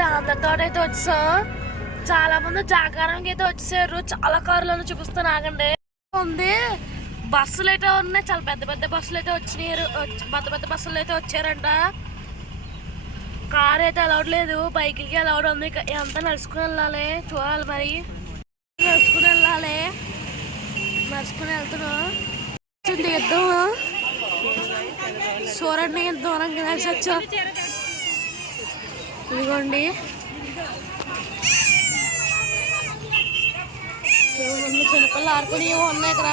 దాంతో అయితే వచ్చాం. చాలా మంది జాగారానికి అయితే వచ్చేసారు. చాలా కార్లలో చూపిస్తాను ఆగండి. ఉంది బస్సులు అయితే ఉన్నాయి. చాలా పెద్ద పెద్ద బస్సులు అయితే వచ్చినాయి. పెద్ద పెద్ద బస్సులు అయితే వచ్చారంట. కార్ అయితే అలౌడ్ లేదు, బైక్లకి అలౌడ్ ఉంది. ఎంత నడుచుకుని వెళ్ళాలి చూడాలి. మరి నడుచుకుని వెళ్ళాలి. నడుచుకుని వెళ్తున్నాం. తీద్దాం చూడండి ఎంత దూరంగా నడిచొచ్చా. ఇదిగోండి చిన్నపిల్లలు ఆడుకుని ఏమో ఉన్నాయి ఇక్కడ.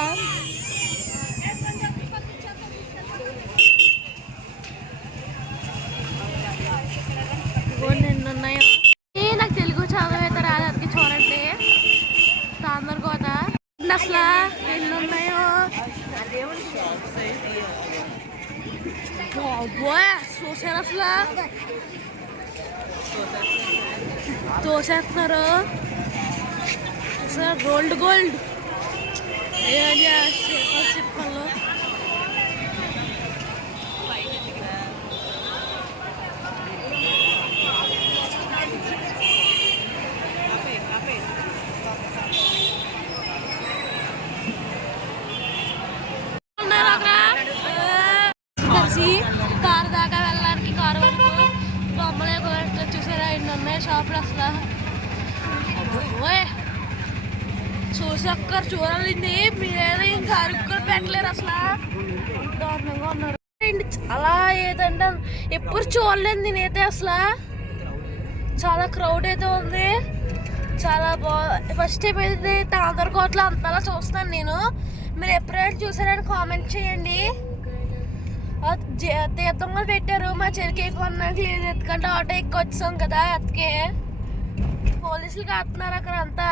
ఎన్ని ఉన్నాయో. నాకు తెలుగు చదవైతే రాదు, అందుకే చూడండి. తాందరకోట అసలు ఎన్ని ఉన్నాయో. చూసారు అసలు తోసేస్తున్నారు. గోల్డ్ గోల్డ్ చెప్పాలో. కారు దాకా వెళ్ళడానికి కారు వరకు బొమ్మలే చూసారా ఎన్ని ఉన్నాయి షాపులు. అసలు చూసి ఒక్కరు చూడాలండి. మీరేదో ఇంకా అరుక్కొని పెట్టలేరు. అసలు దారుణంగా ఉన్నారు. చాలా ఏదంటే ఎప్పుడు చూడలేదు నేనైతే. అసలు చాలా క్రౌడ్ అయితే ఉంది. చాలా ఫస్ట్ టైం అయితే తాందరకోటలో అంతలా చూస్తున్నాను నేను. మీరు ఎప్పుడైనా చూసారని కామెంట్ చేయండి. తీర్థంగా పెట్టారు. మా చెరికి కొన్నాక లేదు, ఎందుకంటే ఆటో ఎక్కువ వచ్చాం కదా. అందుకే పోలీసులు కాస్తున్నారు అక్కడ అంతా.